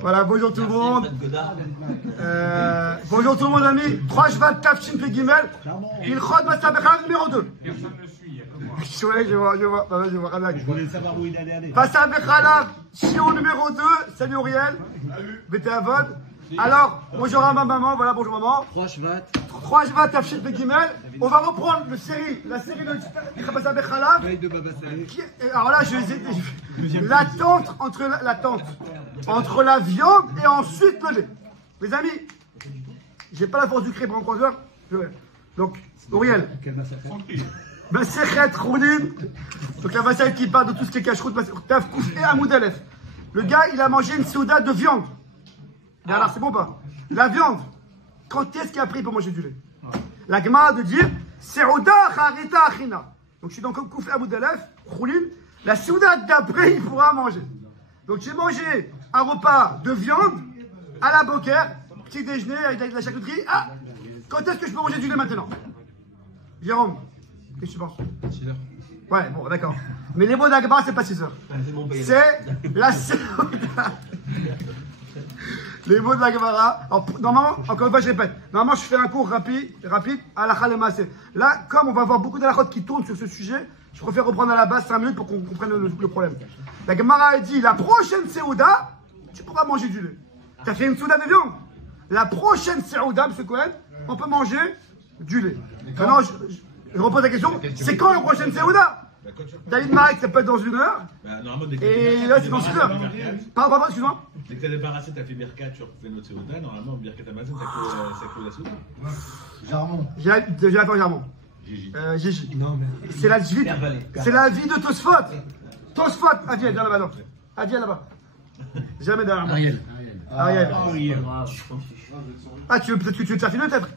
Voilà, bonjour tout le monde. Bonjour tout le monde, amis. 3 Shvat Tafshin Pegimel. Ilchot Basa Bechalav numéro 2. Personne ne suit, il y a que moi. Ouais, je vois. Je voulais savoir où il allait aller. Basa Bechalav, Shion numéro 2. Salut Auriel. Bete Avod. Alors, bonjour à ma maman. Voilà, bonjour maman. 3 Shvat. 3 Shvat Tafshin Pegimel. On va reprendre la série de Basa Bechalav. Alors là, l'attente entre la viande et ensuite le lait. Les amis, j'ai pas la force du créer pendant 3 heures. Donc, Auriel. Masechet Choulin. Donc la vassale qui parle de tout ce qui est cacheroute, Taf Kouf et Amoud Aleph. Le gars, il a mangé une souda de viande. Et alors, c'est bon ou pas? La viande, quand est-ce qu'il a pris pour manger du lait? La Gemara de dire, Seouda Charita Achina. Donc je suis dans Kouf et Amoud Aleph, Choulin. La souda d'après, il pourra manger. Donc j'ai mangé un repas de viande à la boker, petit déjeuner avec de la charcuterie. Ah, quand est-ce que je peux manger du lait maintenant? Jérôme, qu'est-ce que tu penses? 6 heures. Ouais, bon, d'accord. Mais les mots d'Agba, c'est pas 6 heures. C'est la Seuda. Les mots de la Gemara. Normalement, encore une fois, je répète. Normalement, je fais un cours rapide, à la Khalemassé. Là, comme on va avoir beaucoup d'alakhot qui tournent sur ce sujet, je préfère reprendre à la base 5 minutes pour qu'on comprenne le problème. La Gemara a dit, la prochaine Seouda, tu pourras manger du lait. Tu as fait une Souda de viande. La prochaine Seouda, M. Cohen, on peut manger du lait. Maintenant, je repose la question, c'est quand la prochaine Seouda? David Marek, ça peut être dans 1 heure. Et là, c'est dans 6 heures. Pardon, excuse-moi. Dès que tu as débarrassé, tu as fait Birkat, tu refais notre Seouda. Normalement, Birkat Amazon, ça coule la Souda. Jarmon. J'ai la fin Jarmon. Gigi. C'est la vie de Tosfot. Tosfot, viens là-bas. Non. Viens là-bas. Jamais derrière moi. Ariel. Ah, peut-être que tu veux te faire filmer, peut-être.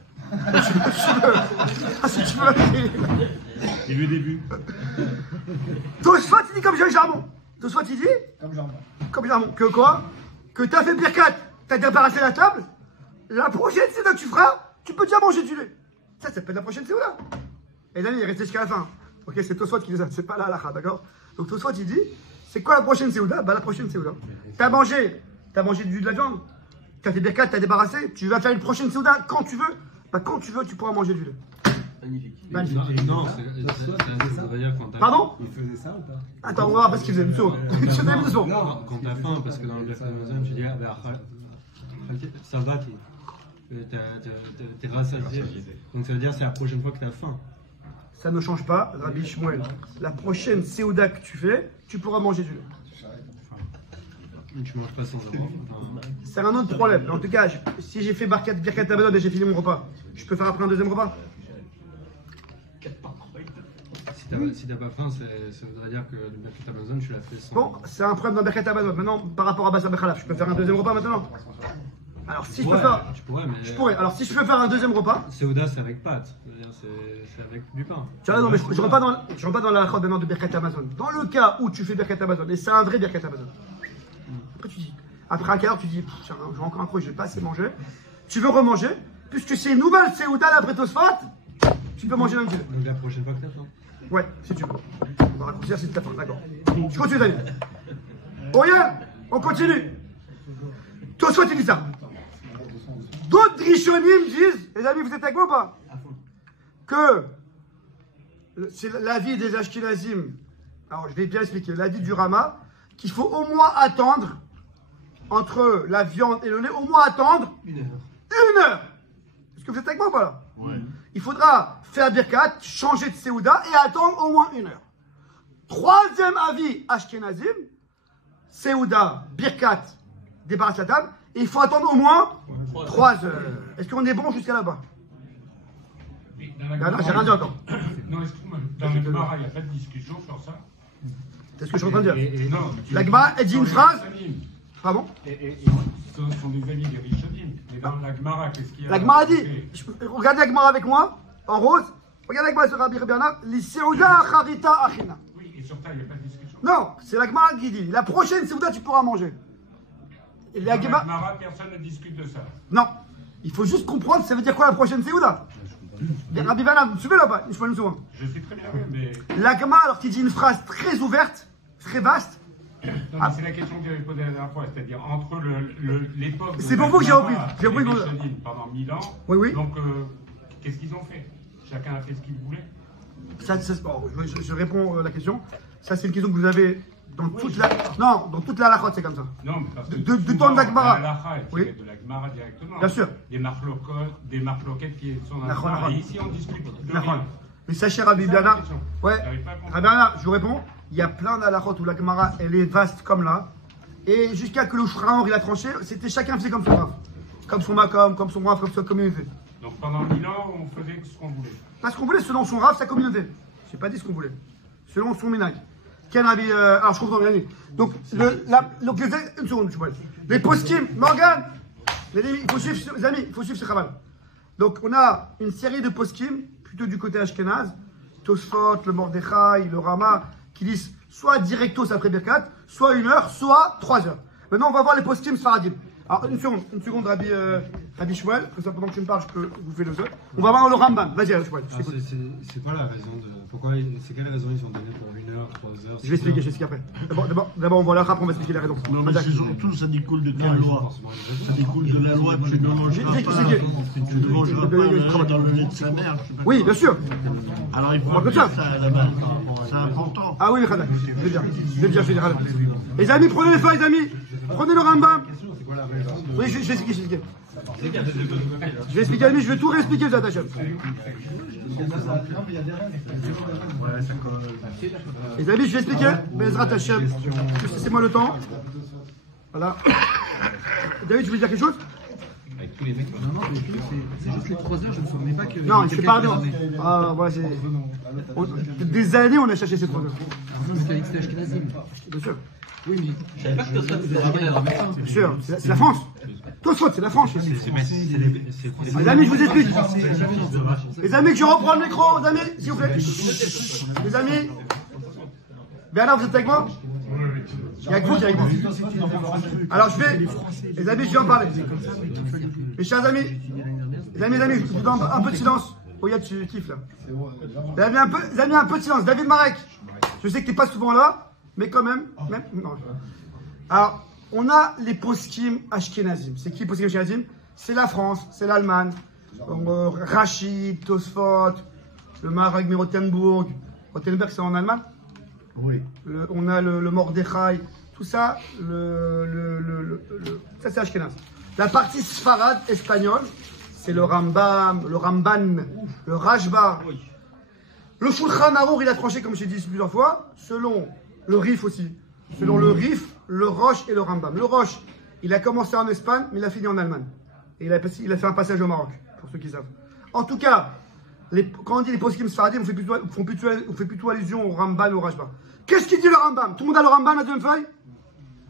Si tu veux. J'ai vu le début. Tosfot, il dit comme Jarmon. Tosfot, il dit comme Jarmon. Que quoi? Que tu as fait Birkat, tu as débarrassé la table. La prochaine séouda que tu feras, tu peux déjà manger du lait. Ça s'appelle la prochaine séouda. Et là, il est resté jusqu'à la fin. Ok, c'est Tosfot qui dit ça, c'est pas la halakha, d'accord? Donc Tosfot, il dit, c'est quoi la prochaine séouda? Bah, la prochaine séouda. T'as mangé de la viande, t'as fait Birkat, t'as débarrassé, tu vas faire une prochaine séouda quand tu veux. Bah, quand tu veux, tu pourras manger du lait. Magnifique. Non, ça veut dire quand t'as... Pardon? Il faisait ça ou pas? Attends, on va voir parce qu'il faisait une seconde. Non, quand t'as faim, parce que dans le Birkat Amazon, tu dis, ah ben, ça va, t'es rassasié. Donc ça veut dire que c'est la prochaine fois que t'as faim. Ça ne change pas, Rabbi Shmuel. La prochaine séouda que tu fais, tu pourras manger du lait. Tu manges pas sans avoir. C'est un autre problème. En tout cas, si j'ai fait Birkat Amazon et j'ai fini mon repas, je peux faire après un deuxième repas? Si t'as pas faim, ça voudrait dire que le Birkat Amazon, tu l'as fait sans... Bon, c'est un problème dans Birkat Amazon. Maintenant, par rapport à Basa Bechalav, je peux faire un deuxième repas maintenant? Alors, si je peux faire... Tu pourrais, mais... Je pourrais. Alors, si je peux faire un deuxième repas... Seouda, c'est avec pâtes. C'est avec du pain. Tu vois, non, mais je rentre pas dans la chode de Birkat Amazon. Dans le cas où tu fais Birkat Amazon, et c'est un vrai Birkat Amazon. Après, tu dis... Après un quart, tu dis, tiens, j'ai encore un creux, je vais pas assez manger. Tu veux remanger, puisque c'est une nouvelle Seouda d'après Tosfot, tu peux manger même du lait. Donc la prochaine fois que t'as faim. Ouais, si tu veux. On va raccourcir si tu as faim, d'accord. Je continue, David. Auriel, on continue. Tosfot, tu dis ça. D'autres Rishonim disent, les amis, vous êtes avec moi ou pas? Que c'est l'avis des Ashkenazim. Alors, je vais bien expliquer. L'avis du Rama, qu'il faut au moins attendre, entre la viande et le lait, au moins attendre 1 heure. Est-ce que vous êtes avec moi ou pas là? Ouais. Il faudra faire Birkat, changer de Seouda et attendre au moins 1 heure. Troisième avis Ashkenazim, Seouda, Birkat, débarrasse la table, et il faut attendre au moins 3 heures. Est-ce qu'on est bon jusqu'à là-bas? Non, j'ai rien dit encore. Non, excuse-moi, dans la Gemara, il n'y a pas de discussion sur ça. C'est ce que je suis en train de dire. Non, La Gemara, elle dit une phrase. Pardon? Et ce sont des amis des Rishonim. Mais dans la Gemara, qu'est-ce qu'il y a? La Gemara dit, regardez la Gemara avec moi, en rose. Regardez la Gemara sur Rabbi Bernard. Les Seouda Charita Achina. Oui, et sur ça, il n'y a pas de discussion. Non, c'est la Gemara qui dit, la prochaine Seouda, tu pourras manger. Et Dans la Gemara, personne ne discute de ça. Non, il faut juste comprendre, ça veut dire quoi la prochaine Seouda? Rabbi Bernard, vous me suivez là bas? Je sais très bien, mais... La Gemara, alors qu'il dit une phrase très ouverte, très vaste, Non, mais c'est la question que j'avais posée la dernière fois, c'est-à-dire entre l'époque. C'est pour vous que j'ai repris. J'ai repris pendant 1000 ans. Oui, oui. Donc, qu'est-ce qu'ils ont fait? Chacun a fait ce qu'il voulait. Bon, je réponds à la question. Ça, c'est une question que vous avez dans toute la. Non, dans toute la halakha, c'est comme ça. Non, mais parce que. De temps de la Gemara. La halakha est tirée Oui. de la Gemara directement. Bien sûr. Des marloquettes qui sont dans la D'accord, Gemara. d'accord. Et ici, on discute de D'accord. rien. Mais sachez, Rabbi Bernard. question. Ouais. J'arrive pas à comprendre. Rabbi Bernard, je vous réponds. Il y a plein d'halakhot où la Gemara, elle est vaste comme là. Et jusqu'à que le Shraor, il a tranché, c'était chacun faisait comme son raf. Comme son makom, comme son raf, comme sa communauté. Donc pendant 1000 ans, on faisait ce qu'on voulait. Parce qu'on voulait selon son raf, sa communauté. Je n'ai pas dit ce qu'on voulait. Selon son minag. Quel Rabbi. Alors je comprends bien. Donc, donc une seconde, je vois. Les poskim, Morgan. Les amis, il faut suivre ce chaval. Donc on a une série de poskim, plutôt du côté Ashkenaz, Tosfot, le Mordechai, le Rama, qui disent soit directos après Birkat, soit 1 heure, soit 3 heures. Maintenant on va voir les poskim Sfaradim. Alors une seconde, Rabbi Shmuel, que ça pendant que tu me parles, je peux vous faire le jeu. On va voir le Rambam. Vas-y, Rabbi Shmuel. C'est quoi la raison de. C'est quelle raison ils ont donné pour 1 heure, 3 heures? Je vais expliquer après. D'abord on va leur après on va expliquer les raisons. Non, mais c'est surtout, ça découle de quelle loi? Ça découle de la loi, tu ne mangeras pas. Tu ne mangeras pas dans le lait de sa mère. Oui, bien sûr. Alors il faut dire ça à la base. C'est important. Ah oui, Khadak. Je vais bien, Khadak. Les amis, prenez les feuilles, les amis. Prenez le Rambam. Oui, je vais expliquer. Je vais expliquer, amis, je vais tout réexpliquer, vous attachez. Les amis, je vais expliquer. Bezrat Hashem. Laissez-moi le temps. Voilà. David, tu veux dire quelque chose? Avec tous les mecs. Non, c'est juste les 3 heures, je ne me souvenais pas que. Non, c'est pas bien. Ah, voilà, c'est. Des années, on a cherché ces 3 heures. Non, c'est Alix Ashkenazim. Bien sûr. Oui, mais. Je savais pas que Tosfot faisait rien dans le médecin. Bien sûr, c'est la France. Toi, c'est la France. Les amis, je vous explique. Les amis, que je reprends le micro, les amis, s'il vous plaît. Les amis. Bernard, vous êtes avec moi? Il y a que vous qui êtes avec moi. Alors, je vais. Les amis, je vais en parler. Mes chers amis. Les amis, je vous donne un peu de silence. Oh, Yad, tu kiffes là. Les amis, un peu de silence. David Marek. Je sais que tu n'es pas souvent là. Mais quand même, non. Alors, on a les poskim Ashkenazim. C'est qui les poskim Ashkenazim? C'est la France, c'est l'Allemagne. Rachid, Tosfot, le Maharag Rothenburg. Rothenburg, c'est en Allemagne. Oui. On a le Mordechai. Tout ça, ça c'est Ashkenaz. La partie Sfarad espagnole, c'est le Rambam, le Ramban, le Rashba. Le Shulchan Aruch, il a tranché, comme j'ai dit plusieurs fois, selon le Rif aussi. Selon le Rif, le Roche et le Rambam. Le Roche, il a commencé en Espagne, mais il a fini en Allemagne. Et il a fait un passage au Maroc, pour ceux qui savent. En tout cas, quand on dit les poskim Sfaradim, on fait plutôt allusion au Ramban ou au Rashba. Qu'est-ce qu'il dit le Rambam? Tout le monde a le Rambam, la deuxième feuille?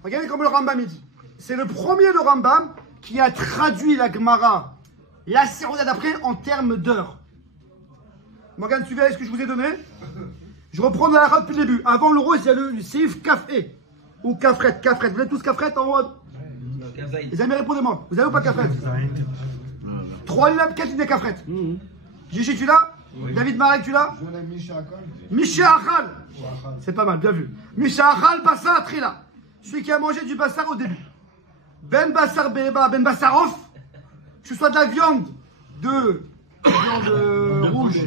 Regardez comment le Rambam il dit. C'est le premier, le Rambam, qui a traduit la Gemara, la Séroda d'après, en termes d'heures. Morgane, tu verras ce que je vous ai donné? Je reprends la rade depuis le début. Avant le rose, il y a le Sif Kafé. Ou Kafret. Vous voulez tous Kafret en haut? Les amis, répondez-moi. Vous avez ou pas Kafret? 3 lignes, 4 lignes de Kafret. Gigi, tu l'as? David Marek, tu l'as? Misha Achal. C'est pas mal, bien vu. Misha Achal Bassar Trila. Celui qui a mangé du Bassar au début. Ben Bassar Beba, Ben Bassarof. Que ce soit de la viande rouge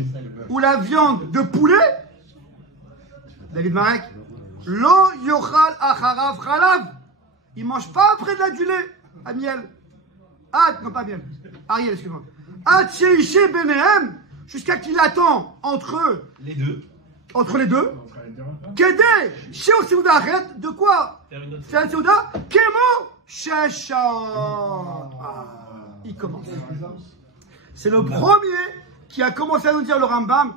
ou la viande de poulet. David Marek, Lo yochal acharav chalav. Il ne mange pas après du lait à miel. Non pas miel. Ariel, excuse-moi. Atcheishe benehem, jusqu'à qu'il attend entre les deux. Kedé, chez Oseuda, arrête de quoi? Faire une Oseuda, Kemo, Shesha. Il commence. C'est le premier qui a commencé à nous dire le Rambam,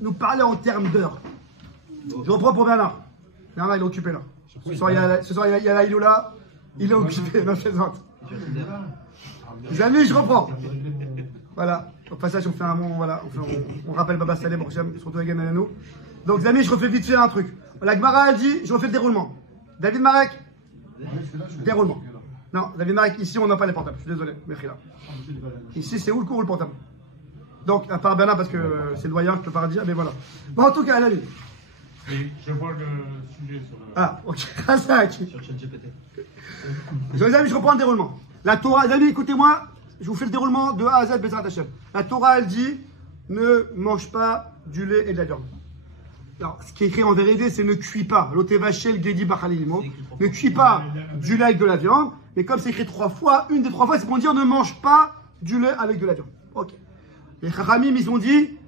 nous parler en termes d'heures. Je reprends pour Bernard. Bernard, il est occupé là. Ce soir, il y a la Iloula. Il est occupé, non, je plaisante. Les amis, je reprends. Voilà. Au passage, on fait un bon. Voilà. On rappelle Baba Saleh, surtout avec nous. Donc, les amis, je refais vite fait un truc. La Gemara a dit, je refais le déroulement. David Marek, déroulement. Non, David Marek, ici, on n'a pas les portables. Je suis désolé. Mechila. Ici, c'est où le cours ou le portable? Donc, à part Bernard, parce que c'est le doyen, je ne peux pas dire, mais voilà. Bon, en tout cas, la vie. Et je vois le sujet sur le. Ah, ok. Razak. Sur ChatGPT. Les amis, je reprends le déroulement. La Torah, les amis, écoutez-moi, je vous fais le déroulement de A à Z, Bezrat Hashem. La Torah, elle dit, ne mange pas du lait et de la viande. Alors, ce qui est écrit en vérité, c'est ne cuis pas. L'otevachel Gedi Bachalimo. Ne cuis pas du lait avec de la viande. Mais comme c'est écrit 3 fois, une des 3 fois, c'est pour dire ne mange pas du lait avec de la viande. Ok. Les Chachamim, ils ont dit,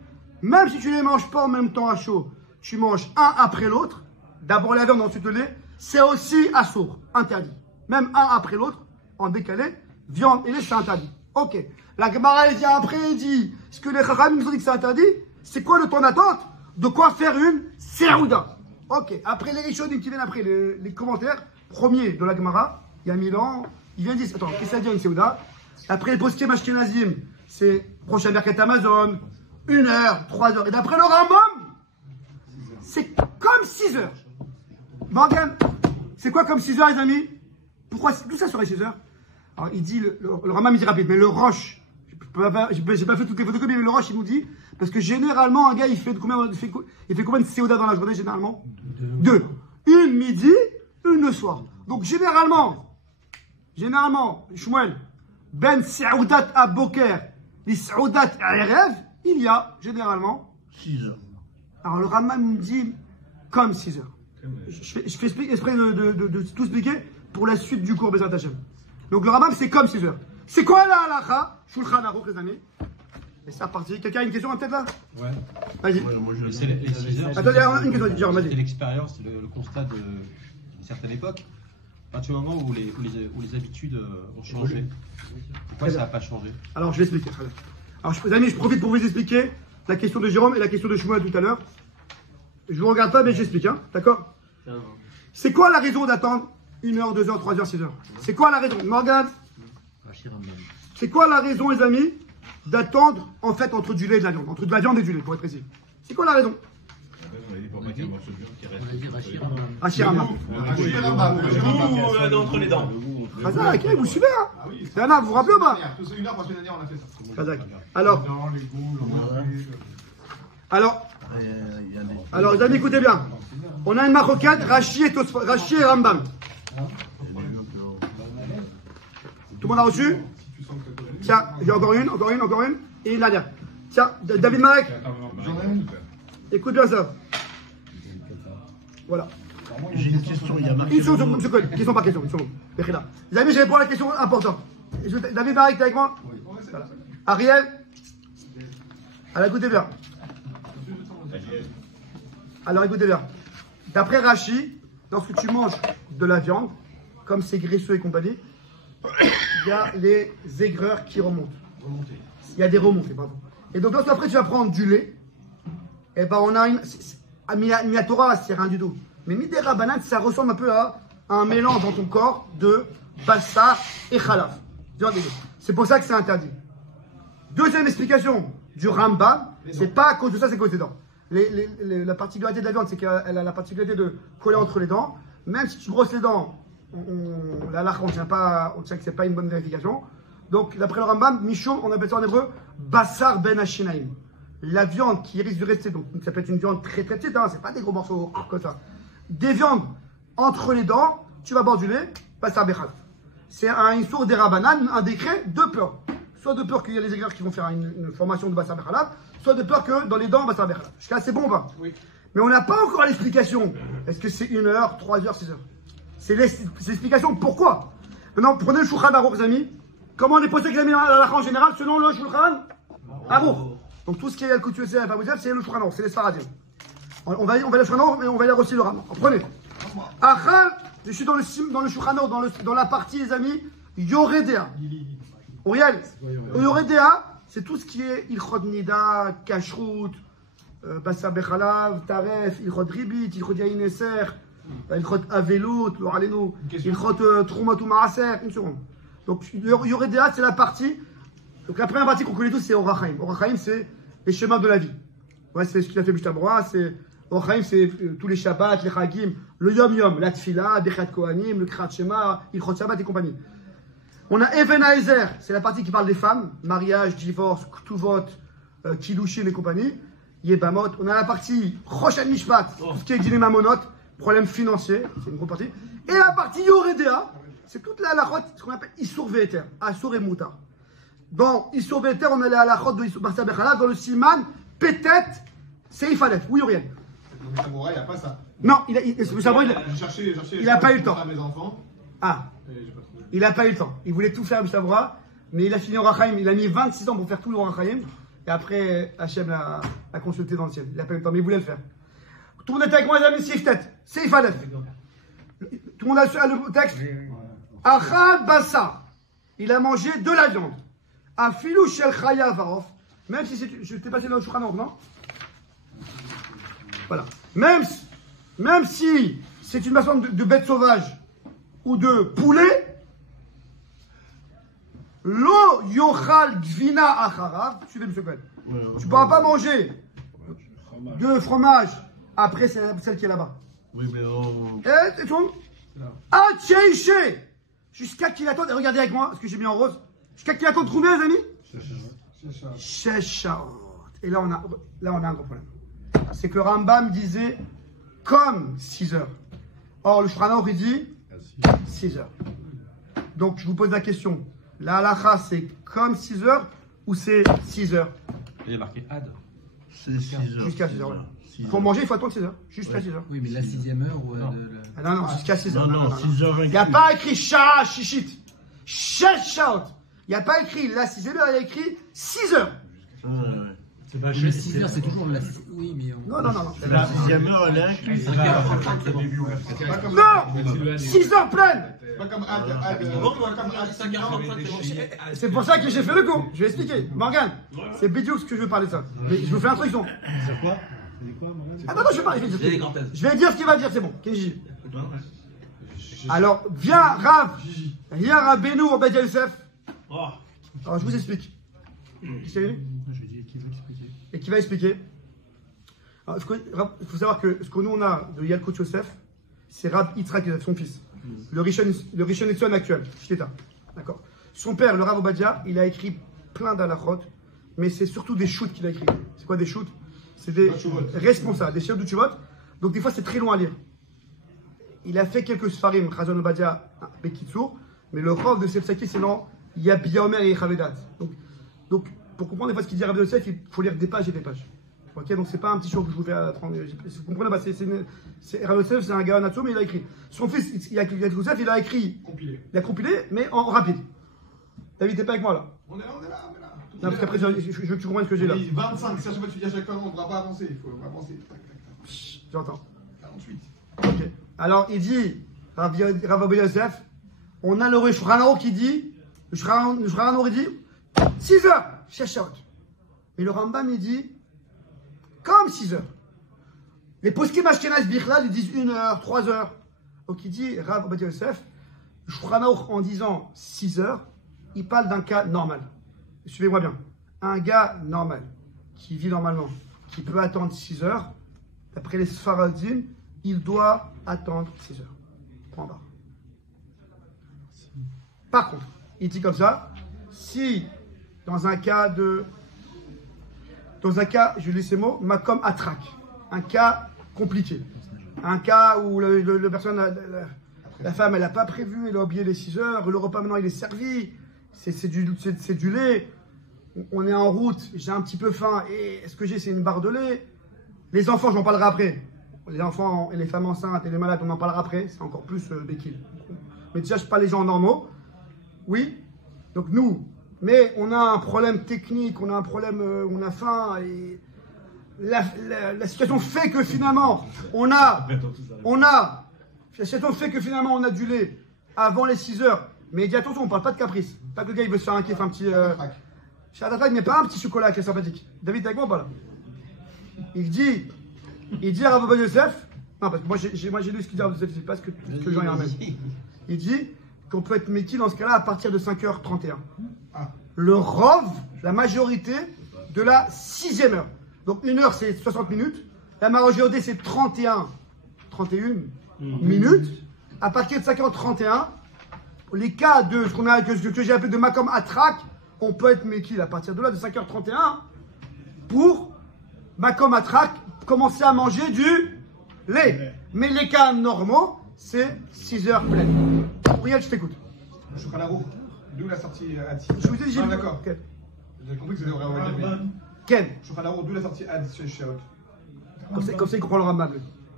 même si tu ne les manges pas en même temps à chaud, tu manges un après l'autre, d'abord la viande, ensuite le lait, c'est aussi assourd, interdit. Même un après l'autre, en décalé, viande et lait, c'est interdit. Ok. La Gemara, elle dit après, il dit, ce que les Chachamim nous ont dit que c'est interdit, c'est quoi le temps d'attente? De quoi faire une Seouda. Ok. Après les Rishonim qui viennent après, les commentaires, premier de la Gemara, il y a 1000 ans, il vient dire, attends, qu'est-ce que ça veut dire une Seouda? Après les poskim Ashkenazim, c'est prochain Birkat Amazon, 1 heure, 3 heures. Et d'après le Rambam, c'est comme 6 heures. Morgan, c'est quoi comme 6 heures, les amis? Pourquoi tout ça serait 6 heures? Alors, il dit, le Rambam, il dit rapide, mais le Roche, j'ai pas fait toutes les photocopies, mais le Roche, il nous dit, parce que généralement, un gars, il fait combien de Seouda dans la journée, généralement? 2. Une midi, une le soir. Donc, généralement, Shmuel, Ben Seoudat à Boker, les Seoudat à Erev, il y a généralement 6 heures. Alors le Rambam me dit comme 6 heures. Je fais exprès de tout expliquer pour la suite du cours Bezrat Hashem. Donc le Rambam c'est comme 6 heures. C'est quoi la halakha? Shulchan Aruch les amis. Et c'est reparti. Quelqu'un a une question peut-être là? Ouais. Vas-y. Mais c'est les 6 heures. Attendez, une question, Jérôme, vas-y. C'est l'expérience, le constat d'une certaine époque. À partir du moment où les habitudes ont changé. Pourquoi ça n'a pas changé? Alors je vais expliquer. Alors les amis, je profite pour vous expliquer la question de Jérôme et la question de Shmuel tout à l'heure. Je vous regarde pas, mais j'explique, hein, d'accord? C'est quoi la raison d'attendre 1 heure, 2 heures, 3 heures, 6 heures? C'est quoi la raison? Morgan, c'est quoi la raison, les amis, d'attendre en fait entre du lait et de la viande? Entre de la viande et du lait, pour être précis. C'est quoi la raison? On a dit pour pas qu'il y ait un morceau de viande qui reste. On a dit Rachir Rambam. Rachir Rambam. Entre les dents. Razak, vous suivez, hein? C'est un vous vous rappelez ou pas? Tout ça, 1 heure, parce que l'année dernière, on a fait ça. Razak. Alors, Dans les goûts, le alors, les amis, écoutez bien. On a une marocaine, Rachir et Rambam. Tout le monde a reçu? Tiens, j'ai encore une. Et une dernière. Tiens, David Marek, écoute bien ça. Voilà. J'ai une question, il y a marqué. Une seconde, monsieur Cohen, question par question, une seconde. Les amis, je réponds à la question importante. David Marek, t'es avec moi? Voilà. Ariel? Alors écoutez bien. Alors écoutez bien. D'après Rachi, lorsque tu manges de la viande, comme c'est graisseux et compagnie, il y a les aigreurs qui remontent. Il y a des remontées, pardon. Et donc lorsqu'après tu vas prendre du lait, et ben on a une... Miatora, c'est rien du tout. Mais Midera Banane, ça ressemble un peu à un mélange dans ton corps de bassa et khalaf. C'est pour ça que c'est interdit. Deuxième explication du Rambam, c'est pas à cause de ça, c'est à cause des dents. La particularité de la viande, c'est qu'elle a la particularité de coller entre les dents. Même si tu brosses les dents, la lache, on tient que c'est pas une bonne vérification. Donc, d'après le Rambam, Michon, on appelle ça en hébreu Bassar ben Hashinaim. La viande qui risque de rester, donc ça peut être une viande très très petite, hein, c'est pas des gros morceaux comme ça. Des viandes entre les dents, tu vas boire du lait, Bassar Bechal. C'est un sourd des Rabbanan, un décret de peur. Soit de peur qu'il y a les aigreurs qui vont faire une formation de Bassar Bechal, soit de peur que dans les dents, Bassar Bechal. Jusqu'à là, c'est bon ou pas? Oui. Mais on n'a pas encore l'explication. Est-ce que c'est 1 heure, 3 heures, 6 heures? C'est l'explication pourquoi. Maintenant, prenez le Shulchan Aruch, les amis. Comment on est posé examiner la halakha en général selon le Shulchan Aruch. Donc tout ce qui est Al-Kutu c'est le Shulchan Aruch, c'est les Sfaradim. On va le Shulchan Aruch, mais on va lire aussi le Rambam. Prenez. Achal, je suis dans le Shulchan Aruch, dans la partie, les amis, Yoredea. Auriel, Yoredea, c'est tout ce qui est Ilchot Nida, Kashrut, Bassar Bechalav, Taref, Ilchot Ribit, Ilchot Yain Eser, Ilchot Avelut, Loraleno, Ilchot Troumatou Maaser, une seconde. Donc, Yoredea, c'est la partie. Donc, la première partie qu'on connaît tous, c'est Orachaim. Orachaim, c'est les chemins de la vie. Ouais, c'est ce qu'il a fait Bishtabroa. Orachaim, c'est tous les Shabbats, les Chagim, le Yom Yom, la Tfila, Birkat Kohanim, le Krat Shema, Ilchot Shabbat et compagnie. On a Even Haezer, c'est la partie qui parle des femmes, mariage, divorce, Ktuvot, Kiddushin et compagnie. Yebamot. On a la partie Roshan Mishpat, tout ce qui est dilemme monot, problème financier, c'est une grosse partie. Et la partie Yoredea, c'est toute la halachot, ce qu'on appelle Issour Ve'eter, Assour et Moutar. Dans Issour Ve'eter, on a la halachot de Issour Barsa Bechala, dans le Siman, peut-être, Seif Aleph, oui ou rien. Dans le Samouraï, il n'y a pas ça. Non, il a pas eu le temps. À mes enfants. Ah, Et j'ai pas trouvé. il n'a pas eu le temps. Il voulait tout faire, Mishavra, mais il a fini au Rachaim. Il a mis 26 ans pour faire tout le Rachaim. Et après, Hachem l'a consulté dans le ciel. Il n'a pas eu le temps, mais il voulait le faire. Tout le monde est avec moi, les amis, Siftet. Seif Aleph. Tout le monde a le texte. Achad Bassa. Il a mangé de la viande. Afilou Shel Chaya Varof. Même si c'est. Je t'ai passé dans le Shulchan Aruch, non? Voilà. Même si c'est une façon de bête sauvage ou de poulet, lo yochal gvina acharav. Suivez, monsieur Cohen. Tu ne pourras pas manger de fromage après celle qui est là-bas. Oui, mais on... Et c'est tout. Atcheïché. Jusqu'à qu'il attende. Regardez avec moi ce que j'ai mis en rose. Jusqu'à qu'il attende combien, les amis? Sheshaot. Et là, on a un gros problème. C'est que le Rambam disait comme 6 heures. Or, le Shulchan Aruch dit 6 heures. Donc, je vous pose la question. La halacha, c'est comme 6 heures ou c'est 6 heures? Il y a marqué Ad. C'est 6 heures. Jusqu'à 6 heures, voilà. Pour manger, il faut attendre 6 heures. Jusqu'à 6 heures. Oui, mais la 6e heure ou Ah non, jusqu'à 6 heures. Non, 6 heures. Il n'y a pas écrit Shah, Shishit. Sheshaot. Il n'y a pas écrit la 6e heure, il y a écrit 6 heures. Mais 6 heures, c'est toujours la. Oui, mais. Non. La 6e heure, elle est incluse. Non 6 heures pleines. C'est pas comme C'est pour ça que j'ai fait le cours. Je vais expliquer. Morgane, c'est bidou ce que je veux parler de ça. Mais je vous fais l'instruction. C'est quoi? Ah non, je vais parler. Je vais dire ce qu'il va dire, c'est bon. Kenji. Alors, viens Rav Benu Obadia Youssef. Alors, je vous explique. C'est venu? Et qui va expliquer. Alors, il faut savoir que ce que nous on a de Yalkut Yosef, c'est Rab Yitzhak Yosef, son fils. Le Rishon LeZion actuel, Shteta. D'accord. Son père, le Rav Obadia, il a écrit plein d'halachot, mais c'est surtout des shoots qu'il a écrit. C'est quoi des shoots? C'est des responsables, des chefs de Tshuvot. Donc des fois c'est très long à lire. Il a fait quelques sfarim, Chazon Obadia, Bekitsour, mais le Rav de Sefsaki, c'est non, Yabia Omer et Chavedat. Donc, pour comprendre des fois ce qu'il dit Rabbi Yosef, il faut lire des pages et des pages. Ok, donc c'est pas un petit show que je vous fais à 30 minutes. Vous comprenez, bah, Rabbi Yosef, c'est un gars Natsu, mais il a écrit. Son fils, Yosef, il a écrit. Il a compilé, mais en rapide. David, t'es pas avec moi là? On est là. Non, parce qu'après, je veux que tu comprennes ce que j'ai là. 25, si à chaque fois tu dis à chaque fois, on ne pourra pas avancer. Il faut avancer. J'entends. 48. Ok. Alors, il dit, Rabbi Yosef, on a le Shulchan Aruch qui dit, le Shulchan Aruch dit, 6 heures, Sheshaot. Mais le Rambam, il dit, comme 6 heures. Les poskim Ashkenaz Bichlal, ils disent 1 heure, 3 heures. Donc il dit, Rav Obadia Yosef, Shulchan Aruch, en disant 6 heures, il parle d'un cas normal. Suivez-moi bien. Un gars normal, qui vit normalement, qui peut attendre 6 heures, d'après les Sfaradim, il doit attendre 6 heures. Point barre. Par contre, il dit comme ça, si dans un cas, je lis ces mots, Makom Atrak, un cas compliqué, un cas où la personne, la femme, elle n'a pas prévu, elle a oublié les 6 heures, le repas maintenant il est servi, c'est du lait, on est en route, j'ai un petit peu faim, et ce que j'ai c'est une barre de lait. Les enfants, j'en parlerai après. Les enfants et les femmes enceintes et les malades, on en parlera après, c'est encore plus béquille. Mais déjà, je parle les gens normaux. Oui, donc nous, mais on a un problème technique, on a un problème, on a faim, et la situation fait que finalement, la situation fait que finalement, on a du lait avant les 6 heures. Mais dis attention, on ne parle pas de caprice. Pas que le gars, il veut se faire un kiff, un petit... mais pas un petit chocolat qui est sympathique. David, t'es avec moi ou pas là? Il dit à Rav Obadia Yosef, non, parce que moi j'ai lu ce qu'il dit à Rav Yosef, c'est pas ce que Jean y ramène. Il dit qu'on peut être métier dans ce cas-là à partir de 5h31. Le Rov, la majorité de la 6e heure. Donc 1 heure c'est 60 minutes, la majorité c'est 31 minutes. À partir de 5h31, les cas de ce que j'ai appelé de Makom Atrak, on peut être métier à partir de là, de 5h31, pour Makom Atrak, commencer à manger du lait. Mais les cas normaux, c'est 6 heures pleines. Gabriel, je t'écoute. Chocolat d'où la sortie à 10. Je vous ai dit, Ah, d'accord. Ken. J'ai compris que c'était vrai, on va dire. Ken. Chocolat d'où la sortie à 10 chez Sherlock. Comme ça, il comprend le Rambam.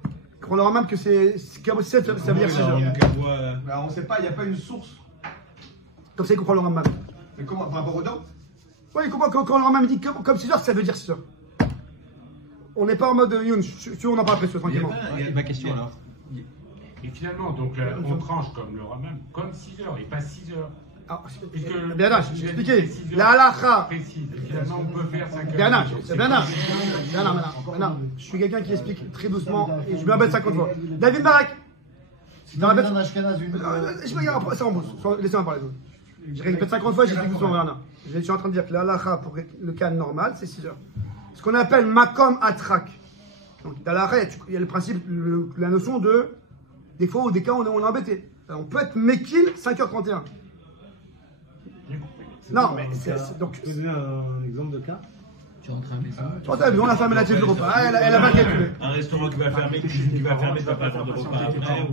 Il comprend le Rambam que c'est comme 7, ça veut dire 6 heures. Bah, on sait pas, il n'y a pas une source. Comme ça, il comprend le Rambam. Mais comment, par rapport aux dents? Oui, il comprend quand le Rambam dit comme 6 heures, ça veut dire 6 heures. On n'est pas en mode Youn, on en parle après, tranquillement. Ma question alors. Et finalement, donc, on tranche comme le Rambam, comme 6 heures, et pas 6 heures. Ah, Puisque bien là, j'ai expliqué. précise, La halakha. précise. Et finalement, on peut faire 5 heures. Bien là, c'est bien là. Maintenant, je suis quelqu'un qui explique très doucement et je me rappelle 50 fois. David Barak. Je me répète. Je me regarde après, ça en bosse. Laissez-moi parler. Je répète 50 fois, j'explique doucement, Bernard. Je suis en train de dire que la halakha pour le cas normal, c'est 6 heures. Ce qu'on appelle makom atrak. Donc, dans la halakha, il y a le principe, la notion de. Des fois ou des cas, on est embêté. Alors, on peut être mekil 5h31. Non, mais c'est donc. Tu peux donner un exemple de cas? Tu rentres à la maison. Oh, t'as vu, on a fermé la tête du repas. Elle a mal calculé. Un restaurant qui va fermer, tu vas pas avoir de repas après.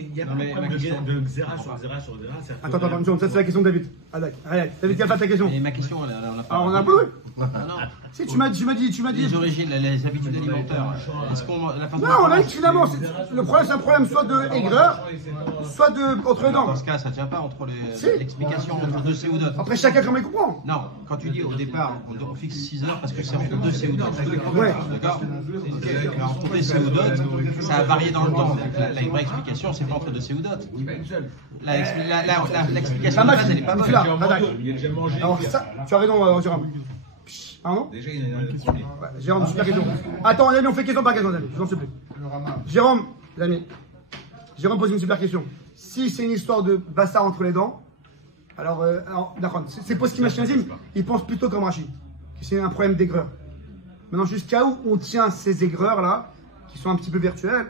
Il n'y a pas de problème de Xéra sur Xéra sur Xéra. Attends, ça c'est la question de David. Ah, d'accord. David, quelle est ta question? Et ma question, on l'a pas. Ah, on a pas vu. Non. Si, tu m'as dit. Les origines, les habitudes alimentaires. Est-ce qu'on la façon Non, on a dit que finalement, le problème, c'est un problème soit de aigreur, soit de entre les Dans dents. ce cas, ça ne tient pas entre Si. l'explication entre deux séoudotes. Après, chacun comment il comprend. Non, quand tu dis au départ, on fixe 6 heures parce que c'est entre deux séoudotes. Ouais. D'accord. Entre deux séoudotes, ça a varié dans le temps. Donc, la vraie explication, c'est pas entre deux séoudotes. L'explication de base, elle n'est pas bonne. Là, Il est déjà mangé. alors ça, tu as raison, Jérôme. Pardon? Déjà, il y en a un premier. Ouais, Jérôme, super question. Attends, les amis, on fait question par question, les amis, je vous en supplie. Jérôme, les amis, Jérôme pose une super question. Si c'est une histoire de bassa entre les dents, alors d'accord, c'est Poskim Ashkenazim, il pense plutôt comme Rachid, que c'est un problème d'aigreur. Maintenant, jusqu'à où on tient ces aigreurs-là, qui sont un petit peu virtuelles,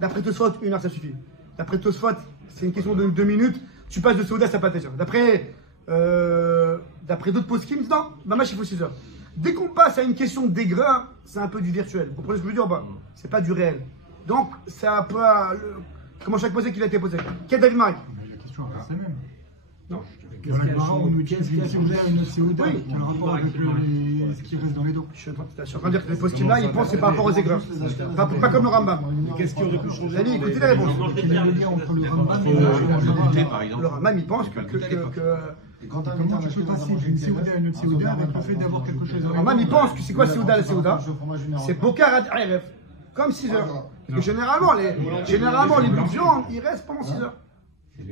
d'après Tosfot, 1 heure ça suffit. D'après Tosfot, c'est une question de 2 minutes, tu passes de Souda, ça passe déjà. D'après d'autres Poskim, non, Mamash, il faut 6 heures. Dès qu'on passe à une question d'aigreur, c'est un peu du virtuel. Vous comprenez ce que je veux dire? C'est pas du réel. Donc, c'est un peu comment chaque posé qu'il a été posé. Quel David Marek? La question reste la même. Non. Dans la Gemara, on nous dit est-ce qu'il y a une Séouda qui a un rapport avec ce qui reste dans les dos. Je suis en train de dire que les poskim là, ils pensent que c'est par rapport aux aigreurs. Pas comme le Rambam. Qu'est-ce qui aurait pu changer? Allez, écoutez les réponses. Quel est le lien entre le Rambam et le Le Rambam, il pense que comment tu peux passer d'une Séouda à une autre Séouda avec le fait d'avoir quelque chose dans les dos? Rambam, il pense que c'est quoi Séouda la Séouda? C'est Bokar ad Aref, comme 6 heures. Parce que généralement, les bouts de viande, ils restent pendant 6 heures.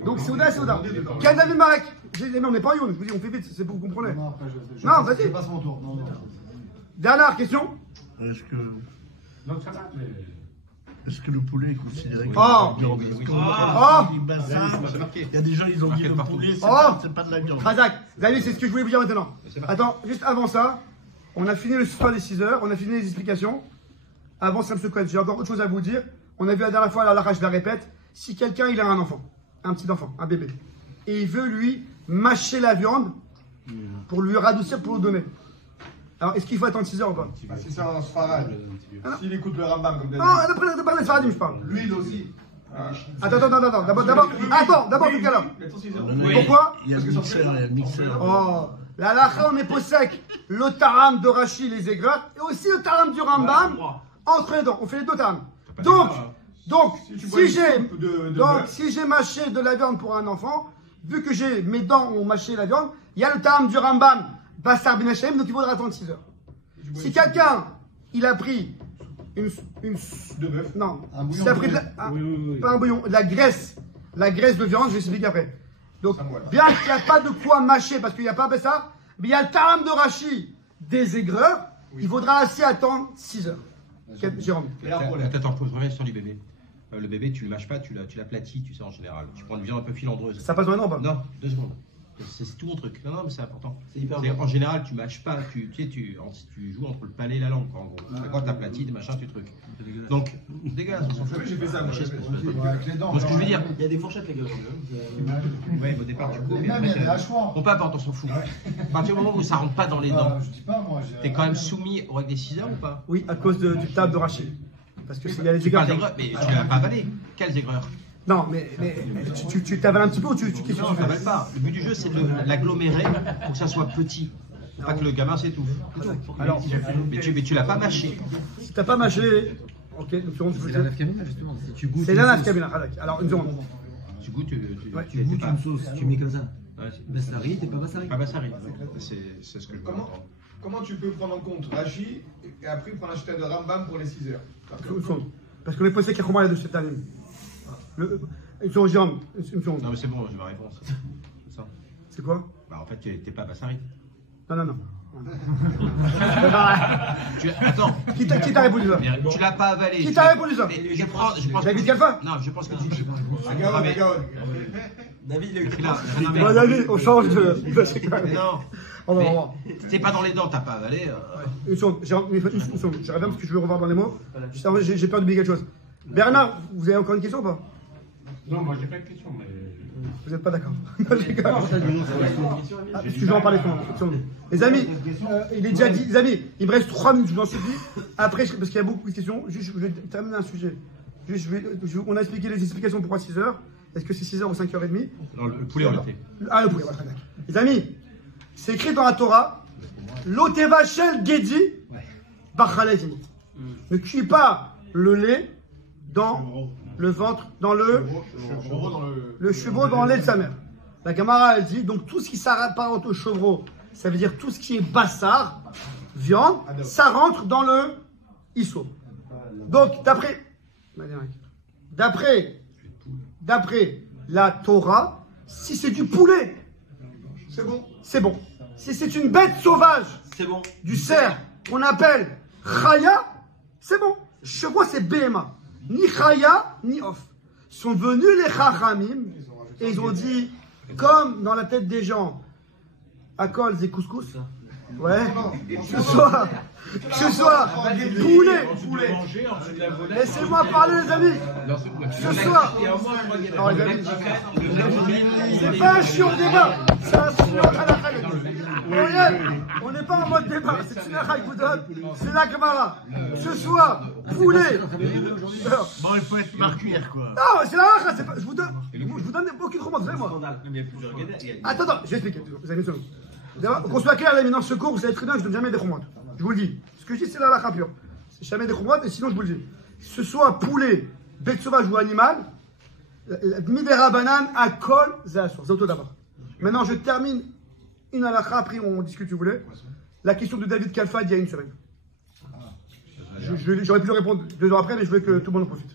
Donc Séouda, Séouda. Quel David Marek? On n'est pas Youn, je vous dis, on fait vite, c'est pour que vous compreniez. Non, vas-y. Je passe mon tour. Non. Dernière question. Est-ce que, Donc ça va, est-ce que le poulet est considéré comme Oh. de la viande? Il y a des gens, ils ont dit le poulet, c'est pas de la viande. Razak, David, c'est ce que je voulais vous dire maintenant. Attends, juste avant ça, on a fini le soir des 6 heures, on a fini les explications. Avant ça, M. Cohen, j'ai encore autre chose à vous dire. On a vu la dernière fois, là, je la répète. Si quelqu'un, il a un enfant, un petit enfant, un bébé, et il veut lui mâcher la viande pour lui radoucir, pour lui donner. Alors, est-ce qu'il faut attendre 6 heures ou pas? Si c'est un Sfarad, s'il écoute le Rambam comme Non, d'habitude. d'après les Faradim, je parle. L'huile aussi. Attends, d'abord, Pourquoi? Il y a le mixeur, il y a le mixeur. Oh, la lacha, on est possèque le taram de Rashi, les aigreurs, et aussi le taram du Rambam, entre les dents. On fait les deux tarams. Donc, si j'ai mâché de la viande pour un enfant, vu que mes dents ont mâché la viande, il y a le taram du Rambam, Bassar Ben Hashem, donc il faudra attendre 6 heures. Si quelqu'un, il a pris une de bœuf. Non, Un bouillon s'il a pris de pas un bouillon, de la graisse de viande, je vais expliquer après. Donc, bien qu'il n'y a pas de quoi mâcher, parce qu'il n'y a pas ça, mais il y a le taram de Rashi des aigreurs, il faudra assez attendre 6 heures. Jérôme. Attends, faut revenir sur du bébé. Le bébé, tu le mâches pas, tu l'aplatis, tu sais, en général. Tu prends une viande un peu filandreuse. Ça passe maintenant ou pas? Non, 2 secondes. C'est tout mon truc. Non, mais c'est important. En général, tu mâches pas, tu joues entre le palais et la langue, quoi, en gros. Quand tu aplatis, des machins, tu trucs. Donc, dégueulasse, on s'en fout. J'ai fait ça, moi. Avec les dents. Donc, ce que je veux dire, Il y a des fourchettes, les gars. ouais, au départ, du coup, mais Même il y a des après, hachoirs. on peu importe, on s'en fout. À partir du moment où ça rentre pas dans les dents, Je dis pas, moi. t'es quand même soumis aux règles des 6 heures ou pas? Oui, à cause du table de Rachid. Parce que il y a les Tu parles aigreurs. d'aigreur, mais tu l'as pas avalé. Quelles aigreurs? Non, mais tu t'avales un petit peu ou tu kiffes? Non, on t'avale pas. Le but du jeu, c'est de l'agglomérer pour que ça soit petit. Pas que le gamin s'étouffe. Alors, Mais tu l'as pas mâché. si t'as pas mâché, ok, une seconde, je C'est veux la dire. nafkamina, justement. Si tu goûtes. C'est une la sauce- nafkamina. Alors, une seconde. Tu goûtes, Ouais, Tu goûtes une sauce, tu mets comme ça. Ouais, Bassari, t'es pas Bassari. pas Bassari. C'est ce que je veux Comment, entendre. comment tu peux prendre en compte Rachi et après prendre un jeté de Rambam pour les 6 heures? Une seconde. Parce que les posés qui ont les deux cette année. Une seconde, Jérôme. Une seconde. Non, mais c'est bon, j'ai ma réponse. C'est ça. C'est quoi? Bah, en fait, t'es pas Bassari. Non. Attends. Qui t'a répondu ça? Mais tu l'as pas avalé. Qui t'a répondu ça? Mais je pense David que- Kalfa? Non, je pense que tu. Agaon, mais- Agaon. David, il a eu Là, non, Bon, David, on change de. mais non. On va Mais voir. t'es pas dans les dents, t'as pas avalé. Une seconde, une seconde. J'arrive bien parce que je veux revoir dans les mots. Juste avant, j'ai peur d'oublier quelque chose. Bernard, vous avez encore une question ou pas? Non, moi j'ai pas de question, mais. Vous n'êtes pas d'accord? Non, je rigole. Ah, parce que je vais en parler sur. Les amis, il est déjà dit. Les amis, il me reste 3 minutes, je vous en supplie. Après, parce qu'il y a beaucoup de questions, juste, je vais terminer un sujet. Juste, on a expliqué les explications pourquoi 6 heures. Est-ce que c'est 6 heures ou 5h30? Non, le poulet, on l'a fait. Ah, le poulet, voilà, très bien. Les amis, c'est écrit dans la Torah, Loteva shel Gedi, Bachalezim. Ne cuis pas le lait dans le ventre, dans le chevreau dans le lait de sa mère. La Gemara, elle dit, donc tout ce qui s'apparente au chevreau, ça veut dire tout ce qui est bassar, viande, ça rentre dans le iso. Donc, d'après la Torah, si c'est du poulet, C'est bon. c'est bon. Si c'est une bête sauvage, C'est bon. du cerf, qu'on appelle Chaya, c'est bon. Chevreau, c'est BMA. Ni Chaya, ni Off. Sont venus les Chachamim et ils ont dit, comme dans la tête des gens, Akol et couscous. Ouais. Ce soir, poulet. Laissez-moi parler, les amis. Ce soir. Non, les amis. C'est pas un chiant débat. C'est un chiant à la khaled. On n'est pas en mode débat. C'est une khaled. C'est la Gemara. Ce soir, poulet. Bon, il faut être marcuire, quoi. Non, c'est la halakha, je vous donne aucune remarque, vous savez, moi. Mais il y a plusieurs guédères. Attends, je vais expliquer. Vous avez une seconde. Qu'on soit clair, les dans ce cours, vous savez très bien que je ne donne jamais des remarques. Je vous le dis. Ce que je dis, c'est la halakha pure. C'est jamais des remarques, et sinon, je vous le dis. Que ce soit poulet, bête sauvage ou animal, midera banane, à kol, zahasur. C'est auto d'abord. Maintenant, je termine une halakha, après on discute si vous voulez. La question de David Kalfa il y a une semaine. J'aurais pu le répondre 2 ans après, mais je voulais que tout le monde en profite.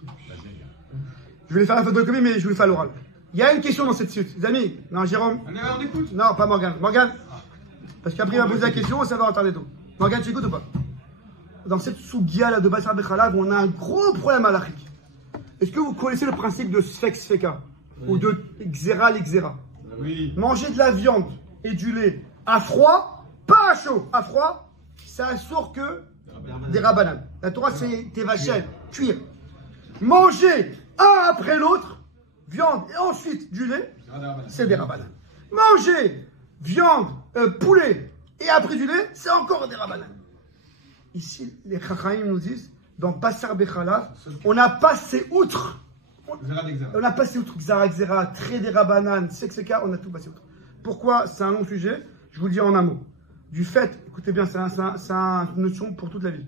Je voulais faire la faute de commis, mais je voulais faire l'oral. Il y a une question dans cette suite. Les amis, non, Jérôme. On écoute. Non, pas Morgane. Morgane. Parce qu'après, il va poser la question, ça va retarder tout. Morgane, tu écoutes ou pas? Dans cette sougia là de Bassar Bechalav, on a un gros problème à l'Afrique. Est-ce que vous connaissez le principe de Sfex Feka? Ou de Xera l'Xera? Oui. Manger de la viande et du lait à froid, pas à chaud, à froid, ça assure que des rabananes. La Torah, c'est tes vachelles, cuire. Manger un après l'autre, viande et ensuite du lait, c'est des rabananes. Manger viande, poulet et après du lait, c'est encore des rabananes. Ici, les Chachamim nous disent, dans Bassar Bechalav, on a passé outre. On a passé outre Xara Xera, trait des rabananes, Sexeka, on a tout passé outre. Pourquoi? C'est un long sujet, je vous le dis en un mot. Du fait, écoutez bien, c'est une notion pour toute la vie.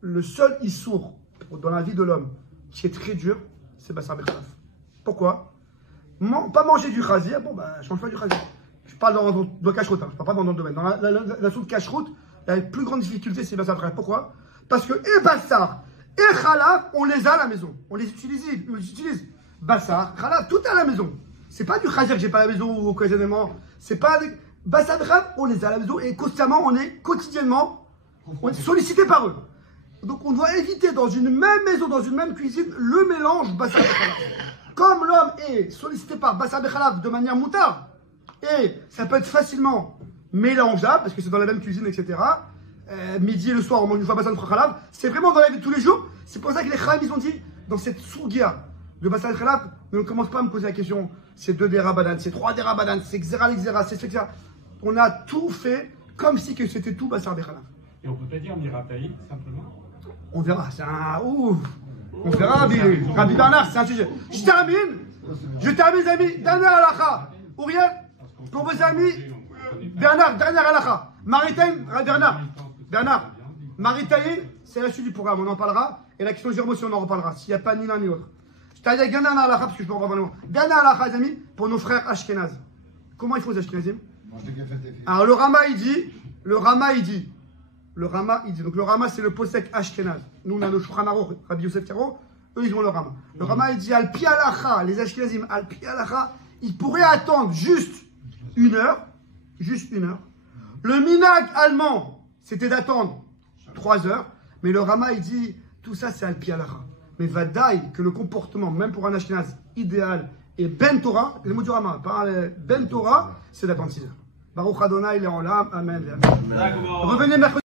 Le seul issour dans la vie de l'homme qui est très dur, c'est Bassar Bechalav. Pourquoi? Pas manger du chazir, bon bah je mange pas du chazir. Je parle dans cache-route, hein. Je parle pas dans le domaine. Dans la soupe cache-route, la plus grande difficulté c'est Bassar Bechalav. Pourquoi? Parce que et Bassar et Khalaf, on les a à la maison. On les utilise. Bassar, Khalaf, tout est à la maison. C'est pas du chazir que j'ai pas à la maison ou occasionnellement. C'est pas des... Bassar Bechalav, on les a à la maison et constamment, on est quotidiennement sollicité par eux. Donc on doit éviter dans une même maison, dans une même cuisine, le mélange Bassar Bechalav. Comme l'homme est sollicité par Bassar Bechalav de manière moutard, et ça peut être facilement mélangeable, parce que c'est dans la même cuisine, etc. Midi et le soir, on mange une fois Bassan Khalav. C'est vraiment dans la vie de tous les jours. C'est pour ça que les Khaïm, ils ont dit, dans cette sougia de Bassan Khalav, ne commence pas à me poser la question, c'est 2 des Rabadan, c'est 3 des Rabadan, c'est Xera les Xera, c'est etc. On a tout fait comme si que c'était tout Bassan Khalav. Et on peut pas dire Mirataï, simplement? On verra, c'est un ouf. On verra, Rabbi Bernard, c'est un sujet. Je termine, les amis. Dernière halakha. Ouriel, pour vos amis, Bernard, dernière halakha. Maritaïn, Bernard, Maritaïn, c'est la suite du programme, on en parlera. Et la question de Jérôme aussi, on en reparlera. S'il n'y a pas ni l'un ni l'autre. Je t'ai dit, dernière halakha, parce que je peux en revoir loin. Dernière halakha, les amis, pour nos frères Ashkenaz. Comment ils font les Ashkenazim? Alors, le Rama, il dit, donc le Rama c'est le posek Ashkenaz. Nous on a le Shulchan Aruch, Rabbi Yosef Karo, eux ils ont le Rama. Le Rama il dit Al-Pi Halacha, les Ashkenazim, Al-Pi Halacha, ils pourraient attendre juste une heure. Le minhag allemand, c'était d'attendre 3 heures, mais le Rama il dit tout ça c'est Al-Pi Halacha. Mais vadaï que le comportement, même pour un Ashkenaz idéal, et Ben Torah, les mots du Rama, pas Ben Torah, c'est d'attendre 6 heures. Baruch Adonai, il est en l'âme, Amen. Revenez mercredi.